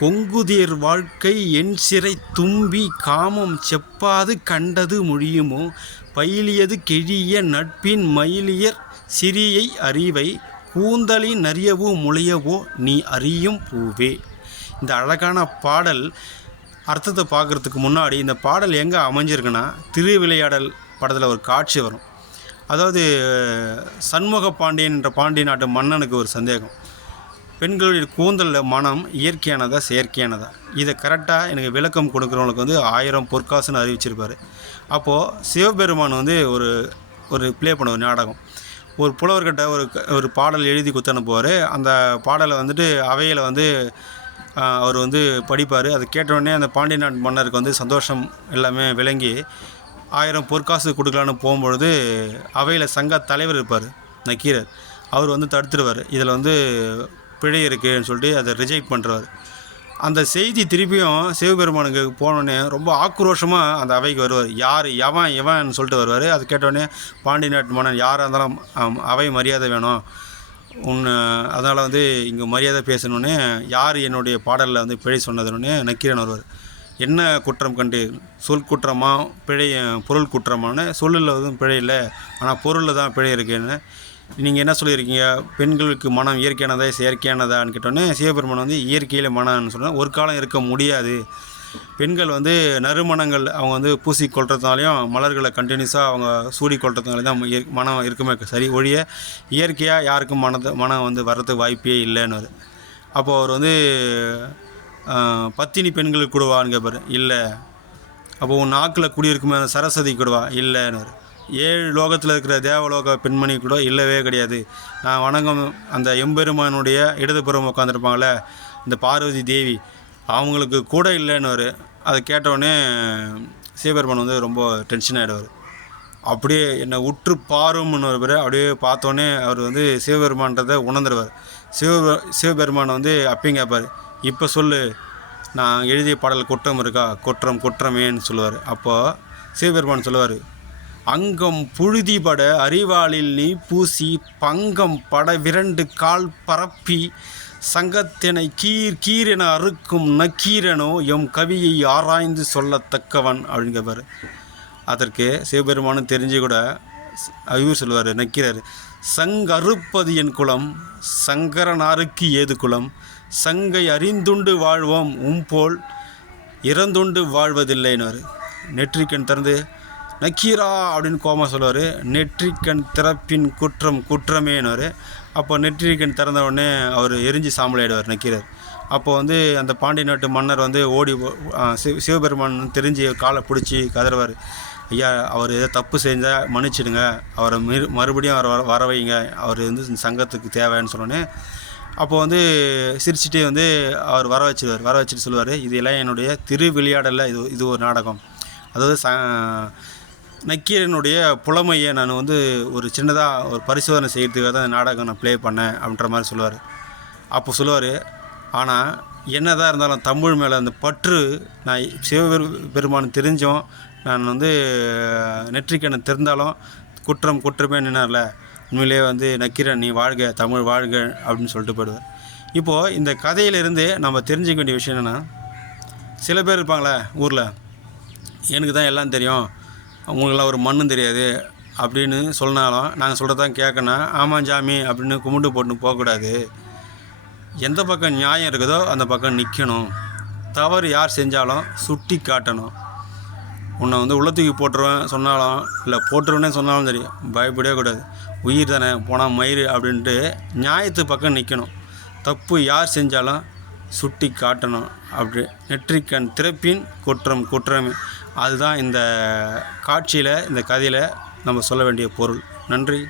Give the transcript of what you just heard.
கொங்குதேர் வாழ்க்கை என் சிறை தும்பி காமம் செப்பாது கண்டது மொழியுமோ? பயிலியது கெழிய நட்பின் மயிலியர் சிறியை அறிவை கூந்தலின் நறியவோ முளையவோ நீ அறியும் பூவே. இந்த அழகான பாடல் அர்த்தத்தை பார்க்குறதுக்கு முன்னாடி இந்த பாடல் எங்கே அமைஞ்சிருக்குன்னா திருவிளையாடல் படத்தில் ஒரு காட்சி வரும். அதாவது சண்முக பாண்டியன் என்ற பாண்டிய நாட்டு மன்னனுக்கு ஒரு சந்தேகம். பெண்களுடைய கூந்தலில் மனம் இயற்கையானதா செயற்கையானதா? இதை கரெக்டாக எனக்கு விளக்கம் கொடுக்குறவங்களுக்கு வந்து ஆயிரம் பொற்காசுன்னு அறிவிச்சிருப்பார். அப்போது சிவபெருமான் வந்து ஒரு ஒரு ப்ளே பண்ண ஒரு நாடகம். ஒரு புலவர்கிட்ட ஒரு ஒரு பாடல் எழுதி குத்து அனுப்புவார். அந்த பாடலை வந்துட்டு அவையில் வந்து அவர் வந்து படிப்பார். அதை கேட்டவுடனே அந்த பாண்டிய நாட்டு மன்னருக்கு வந்து சந்தோஷம் எல்லாமே விளங்கி ஆயிரம் பொற்காசு கொடுக்கலான்னு போகும்பொழுது அவையில் சங்க தலைவர் இருப்பார் நக்கீரர். அவர் வந்து தடுத்துடுவார் இதில் வந்து பிழை இருக்குதுன்னு சொல்லிட்டு அதை ரிஜெக்ட் பண்ணுறார் அந்த செய்தி திருப்பியும் சிவபெருமானுக்கு போனோடனே ரொம்ப ஆக்ரோஷமாக அந்த அவைக்கு வருவார். யார் எவன் எவன் சொல்லிட்டு வருவார். அது கேட்டோடனே பாண்டி நாட்டு மன்னன் யாராக இருந்தாலும் அவை மரியாதை வேணும். உன்னை அதனால் வந்து இங்கே மரியாதை பேசணுன்னே யார் என்னுடைய பாடலில் வந்து பிழை சொன்னதுன்னு நக்கீரன் வருவார். என்ன குற்றம் கண்டு? சொல் குற்றமாக பிழை பொருள் குற்றமானு சொல்லில் எதுவும் பிழை இல்லை. ஆனால் பொருளில் தான் பிழை இருக்குன்னு நீங்கள் என்ன சொல்லியிருக்கீங்க? பெண்களுக்கு மனம் இயற்கையானதா செயற்கையானதான்னு கேட்டோன்னே சிவபெருமான் வந்து இயற்கையில் மனம்னு சொன்னால் ஒரு காலம் இருக்க முடியாது. பெண்கள் வந்து நறுமணங்கள் அவங்க வந்து பூசி கொள்றதுனாலையும் மலர்களை கண்டினியூஸாக அவங்க சூடி கொள்றதுனால தான் மனம் இருக்குமே சரி ஒழிய இயற்கையாக யாருக்கும் மனத்தை மனம் வந்து வர்றதுக்கு வாய்ப்பே இல்லைன்னு அப்போது அவர் வந்து பத்தினி பெண்களுக்கு கூடவான்னு கேட்பார் இல்லை. அப்போது உன் நாக்கில் குடியிருக்குமே சரஸ்வதி கூடவா? இல்லைன்னு ஏழு லோகத்தில் இருக்கிற தேவலோக பெண்மணி கூட இல்லவே கிடையாது. நான் வணங்கும் அந்த எம்பெருமானுடைய இடதுபுறம் உட்காந்துருப்பாங்களே இந்த பார்வதி தேவி அவங்களுக்கு கூட இல்லைன்னு அதை கேட்டவுடனே சிவபெருமான் வந்து ரொம்ப டென்ஷன் ஆகிடுவார் அப்படியே என்னை உற்று பாரும்னு ஒரு பேர் அப்படியே பார்த்தோன்னே அவர் வந்து சிவபெருமான்றதை உணர்ந்துடுவார் சிவ சிவபெருமானை வந்து அப்பயும் கேட்பார் இப்போ சொல்லு நான் எழுதிய பாடல் குற்றம் இருக்கா? குற்றம் குற்றமேன்னு சொல்லுவார். அப்போது சிவபெருமான் சொல்லுவார் அங்கம் புழுதிபட அறிவாளில் நீ பூசி பங்கம் பட விரண்டு கால் பரப்பி சங்கத்தினை கீர் கீரென அறுக்கும் நக்கீரனோ எம் கவியை ஆராய்ந்து சொல்லத்தக்கவன் அப்படிங்கிறவர் அதற்கு சிவபெருமானும் தெரிஞ்சு கூட ஸ்- சொல்வார் சொல்லுவார் சங்கறுப்பது என் குலம் சங்கரனாருக்கு ஏது குலம்? சங்கை அறிந்துண்டு வாழ்வோம் உம்போல் இறந்துண்டு வாழ்வதில்லைன்னு நெற்றிக்கண் திறந்து நக்கீரா அப்படின்னு கோமா சொல்லுவார். நெற்றிக்கண் திறப்பின் குற்றம் குற்றமேன்னு அப்போ நெற்றிக்கண் திறந்த உடனே அவர் எரிஞ்சு சாம்பலாயிடுவார் நக்கீரர். அப்போ வந்து அந்த பாண்டிய நாட்டு மன்னர் வந்து ஓடி சிவ சிவபெருமான் தெரிஞ்சு காலை பிடிச்சி கதறுவார். ஐயா அவர் ஏதோ தப்பு செஞ்சால் மன்னிச்சிடுங்க. அவரை மிரு மறுபடியும் அவரை வர வர வைங்க. அவர் வந்து சங்கத்துக்கு தேவைன்னு சொன்னோன்னே அப்போ வந்து சிரிச்சுட்டு வந்து அவர் வர வச்சிருவார். வர வச்சுட்டு சொல்லுவார் இதெல்லாம் என்னுடைய திருவிளையாடலில். இது இது ஒரு நாடகம். அதாவது ச நக்கீரனுடைய புலமையை நான் வந்து ஒரு சின்னதாக ஒரு பரிசோதனை செய்கிறதுக்காக தான் நாடகம் நான் ப்ளே பண்ணேன் அப்படின்ற மாதிரி சொல்லுவார். அப்போ சொல்லுவார் ஆனால் என்னதான் இருந்தாலும் தமிழ் மேலே அந்த பற்று நான் சிவபெரு பெருமான் தெரிஞ்சும் நான் வந்து நெற்றிக்கண்ணை தெரிந்தாலும் குற்றம் குற்றமே நின்னார்ல. உண்மையிலேயே வந்து நக்கீரன் நீ வாழ்க தமிழ் வாழ்க அப்படின்னு சொல்லிட்டு போயிடுவார். இப்போது இந்த கதையிலிருந்து நம்ம தெரிஞ்சுக்க வேண்டிய விஷயம் என்னென்னா சில பேர் இருப்பாங்களே ஊரில் எனக்கு தான் எல்லாம் தெரியும். உங்களுக்கெல்லாம் ஒரு மண்ணும் தெரியாது அப்படின்னு சொன்னாலும் நாங்கள் சொல்கிறதான் கேட்கணும். ஆமாம் ஜாமி அப்படின்னு கும்பிட்டு போட்டுன்னு போகக்கூடாது. எந்த பக்கம் நியாயம் இருக்குதோ அந்த பக்கம் நிற்கணும் தவறு யார் செஞ்சாலும் சுட்டி காட்டணும். உன்னை வந்து உள்ளத்துக்கு போட்டுருவேன் சொன்னாலும் இல்லை போட்டுருவேனே சொன்னாலும் சரி பயப்படவே கூடாது. உயிர் தானே போனால் மயிர் அப்படின்ட்டு நியாயத்து பக்கம் நிற்கணும் தப்பு யார் செஞ்சாலும் சுட்டி காட்டணும். அப்படி நெற்றிக்கண் திறப்பின் குற்றம் குற்றமே. அதுதான் இந்த காட்சியில் இந்த கதையில் நம்ம சொல்ல வேண்டிய பொருள். நன்றி.